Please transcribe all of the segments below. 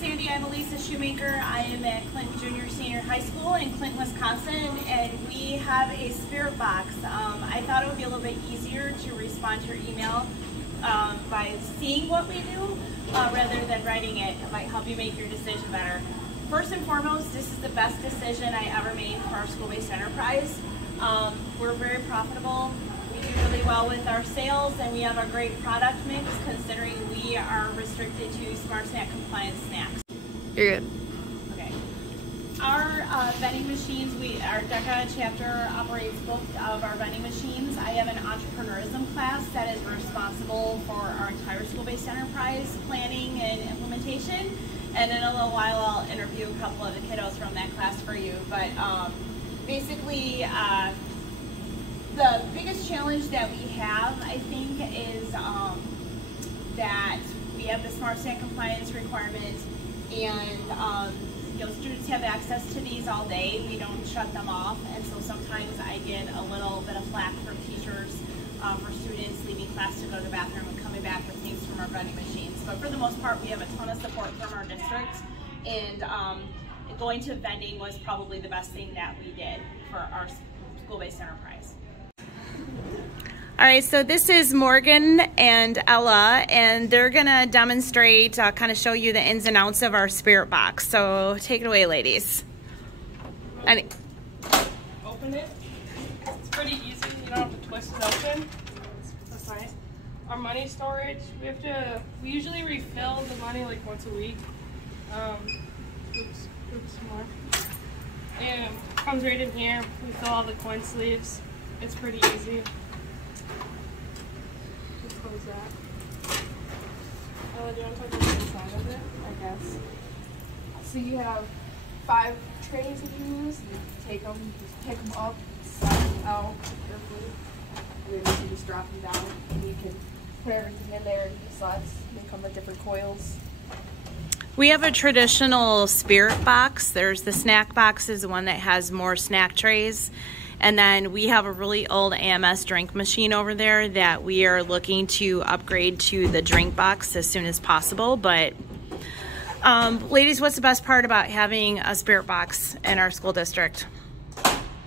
Sandy. I'm Elisa Shoemaker. I am at Clinton Junior Senior High School in Clinton, Wisconsin, and we have a spirit box. I thought it would be a little bit easier to respond to your email by seeing what we do rather than writing it. It might help you make your decision better. First and foremost, this is the best decision I ever made for our school-based enterprise. We're very profitable. We do really well with our sales, and we have a great product mix considering we are restricted to Smart Snack compliant snacks. You're good. Okay. Our vending machines, our DECA chapter operates both of our vending machines. I have an entrepreneurism class that is responsible for our entire school-based enterprise planning and implementation. And in a little while, I'll interview a couple of the kiddos from that class for you. But basically, the biggest challenge that we have, I think, is that we have the Smart Snack compliance requirement, and students have access to these all day. We don't shut them off, and so sometimes I get a little bit of flack from teachers for students leaving class to go to the bathroom and coming back with things from our vending machines. But for the most part, we have a ton of support from our district, and going to vending was probably the best thing that we did for our school-based enterprise. All right, so this is Morgan and Ella, and they're gonna demonstrate, kind of show you the ins and outs of our spirit box. So take it away, ladies. Open it. It's pretty easy. You don't have to twist it open. That's nice. Our money storage, we usually refill the money like once a week. Oops, more. And it comes right in here. We fill all the coin sleeves. It's pretty easy. Just close that. Ella, do you want to talk about the inside of it? I guess. So you have 5 trays that you use. You take them, just pick them up, slide them out carefully, and then you can just drop them down, and you can put everything in there in the slots. They come with different coils. We have a traditional spirit box. There's the snack box, is the one that has more snack trays. And then we have a really old AMS drink machine over there that we are looking to upgrade to the drink box as soon as possible. But ladies, what's the best part about having a spirit box in our school district?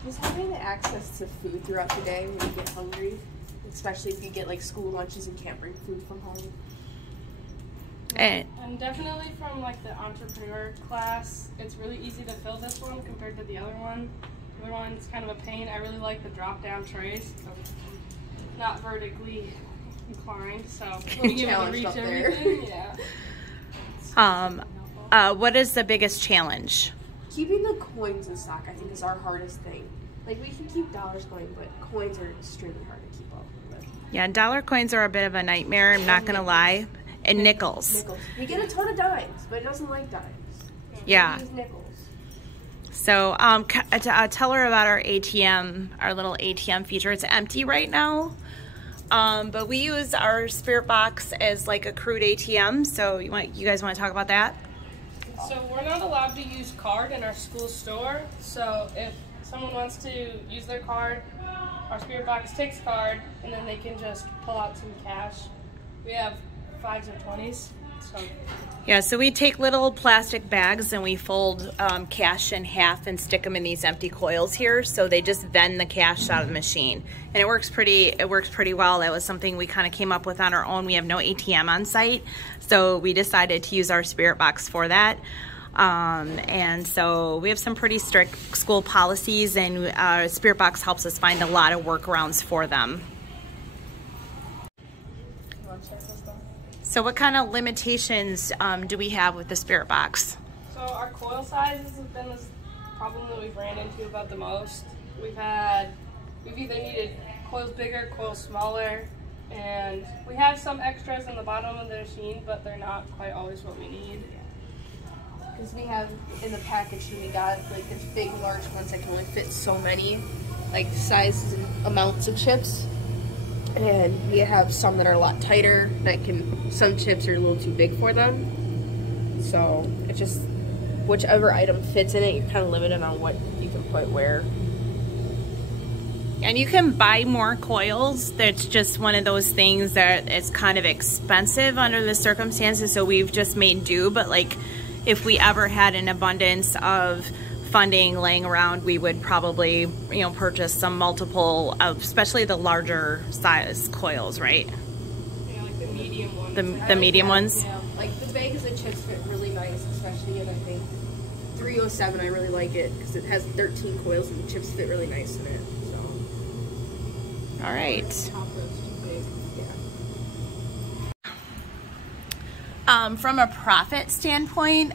Just having the access to food throughout the day when you get hungry, especially if you get like school lunches and can't bring food from home. And definitely from like the entrepreneur class, it's really easy to fill this one compared to the other one. The other one's kind of a pain. I really like the drop-down trays, so not vertically inclined, so being able to reach everything. Yeah. What is the biggest challenge? Keeping the coins in stock, I think, is our hardest thing. Like, we can keep dollars going, but coins are extremely hard to keep up with. Yeah, dollar coins are a bit of a nightmare, I'm not gonna lie. And nickels. We get a ton of dimes, but it doesn't like dimes. Yeah. We use nickels. So tell her about our ATM, our little ATM feature. It's empty right now, but we use our spirit box as like a crude ATM. So you guys want to talk about that? So we're not allowed to use card in our school store. So if someone wants to use their card, our spirit box takes card, and then they can just pull out some cash. We have 5s or 20s. Yeah, so we take little plastic bags and we fold cash in half and stick them in these empty coils here, so they just vend the cash out of the machine, and it works pretty well. That was something we kind of came up with on our own. We have no ATM on site, so we decided to use our spirit box for that. And so we have some pretty strict school policies, and spirit box helps us find a lot of workarounds for them. So what kind of limitations do we have with the spirit box? So our coil sizes have been this problem that we've ran into about the most. We've either needed coils bigger, coils smaller, and we have some extras in the bottom of the machine, but they're not quite always what we need. Because we have in the package, we got like this big, large ones that can only fit so many, like sizes and amounts of chips. And we have some that are a lot tighter, some chips are a little too big for them. So it's just whichever item fits in it, you're kind of limited on what you can put where. And you can buy more coils. That's just one of those things that it's kind of expensive under the circumstances, so we've just made do. But like, if we ever had an abundance of funding laying around, we would probably, you know, purchase some multiple of, especially the larger size coils, right? Yeah, like the medium ones. The medium ones? Yeah, like the bags of chips fit really nice, especially in, I think, 307. I really like it because it has 13 coils and the chips fit really nice in it. So. All right. Top roast too big. Yeah. From a profit standpoint,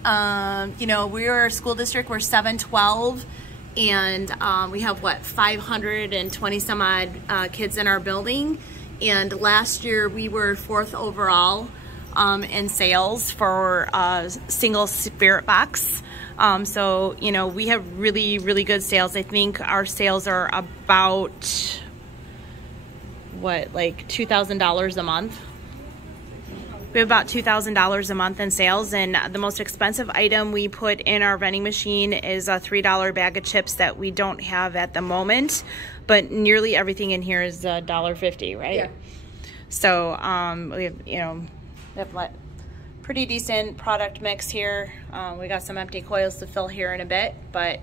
you know, we're a school district, we're 712, and we have, what, 520 some odd kids in our building. And last year we were 4th overall in sales for single spirit box. So, you know, we have really, really good sales. I think our sales are about, what, like $2,000 a month? We have about $2,000 a month in sales, and the most expensive item we put in our vending machine is a $3 bag of chips that we don't have at the moment, but nearly everything in here is $1.50, right? Yeah. So we have, you know, we have pretty decent product mix here. We got some empty coils to fill here in a bit, but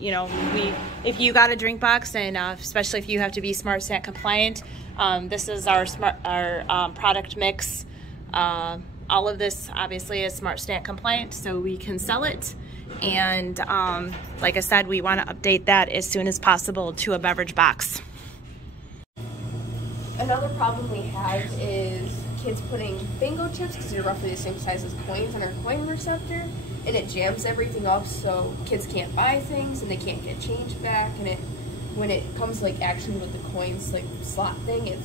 you know, if you got a drink box, and especially if you have to be Smart Snack compliant, this is our product mix. All of this obviously is Smart Snack compliant, so we can sell it. And like I said, we want to update that as soon as possible to a beverage box. Another problem we have is kids putting bingo chips, because they're roughly the same size as coins, on our coin receptor, and it jams everything up, so kids can't buy things and they can't get change back. And when it comes like actually with the coins like slot thing, it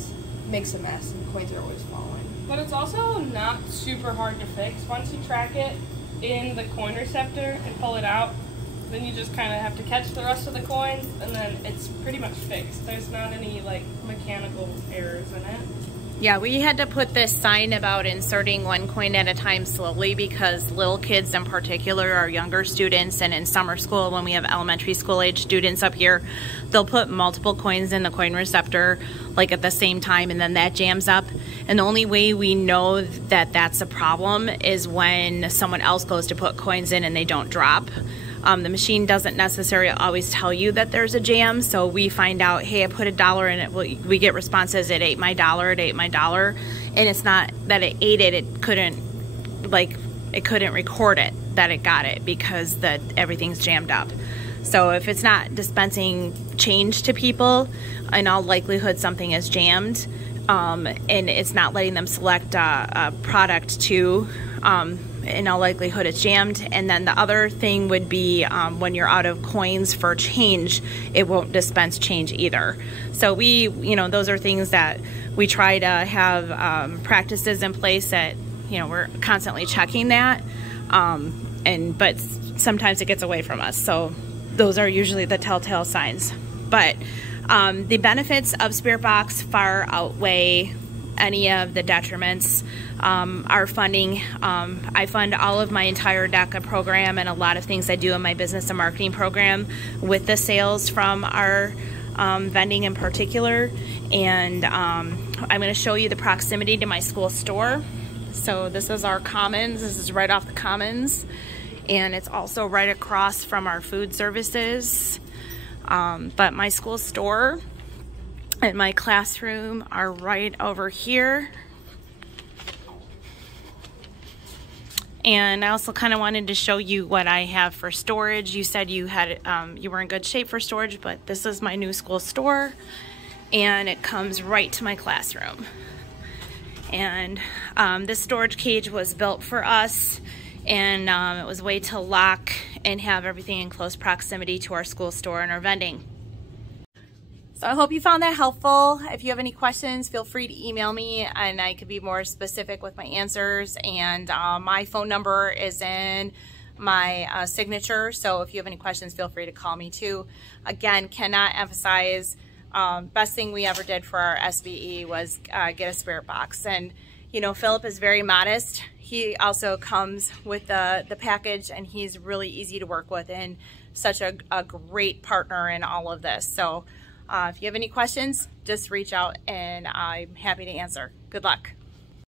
makes a mess and the coins are always falling. But it's also not super hard to fix. Once you track it in the coin receptor and pull it out, then you just kind of have to catch the rest of the coins, and then it's pretty much fixed. There's not any like mechanical errors in it. Yeah, we had to put this sign about inserting one coin at a time slowly, because little kids in particular, our younger students, and in summer school when we have elementary school age students up here, they'll put multiple coins in the coin receptor like at the same time, and then that jams up. And the only way we know that that's a problem is when someone else goes to put coins in and they don't drop. The machine doesn't necessarily always tell you that there's a jam, so we find out, hey, I put $1 in it. We get responses, it ate my dollar, it ate my dollar, and it's not that it ate it, it couldn't record it that it got it because everything's jammed up. So if it's not dispensing change to people, in all likelihood something is jammed, and it's not letting them select a product to. In all likelihood it's jammed. And then the other thing would be when you're out of coins for change, it won't dispense change either. So you know, those are things that we try to have practices in place that, you know, we're constantly checking that, but sometimes it gets away from us. So those are usually the telltale signs. But the benefits of Spirit Box far outweigh any of the detriments. Our funding, I fund all of my entire DECA program and a lot of things I do in my business and marketing program with the sales from our vending in particular. And I'm going to show you the proximity to my school store. So this is our Commons. This is right off the Commons, and it's also right across from our food services. But my school store and my classroom are right over here. And I also kind of wanted to show you what I have for storage. You said you had you were in good shape for storage, but this is my new school store, and it comes right to my classroom. And this storage cage was built for us, and it was a way to lock and have everything in close proximity to our school store and our vending. So I hope you found that helpful. If you have any questions, feel free to email me and I could be more specific with my answers. And my phone number is in my signature. So if you have any questions, feel free to call me too. Again, cannot emphasize, best thing we ever did for our SBE was get a Spirit Box. And you know, Philip is very modest. He also comes with the package, and he's really easy to work with and such a great partner in all of this. So if you have any questions, just reach out and I'm happy to answer. Good luck.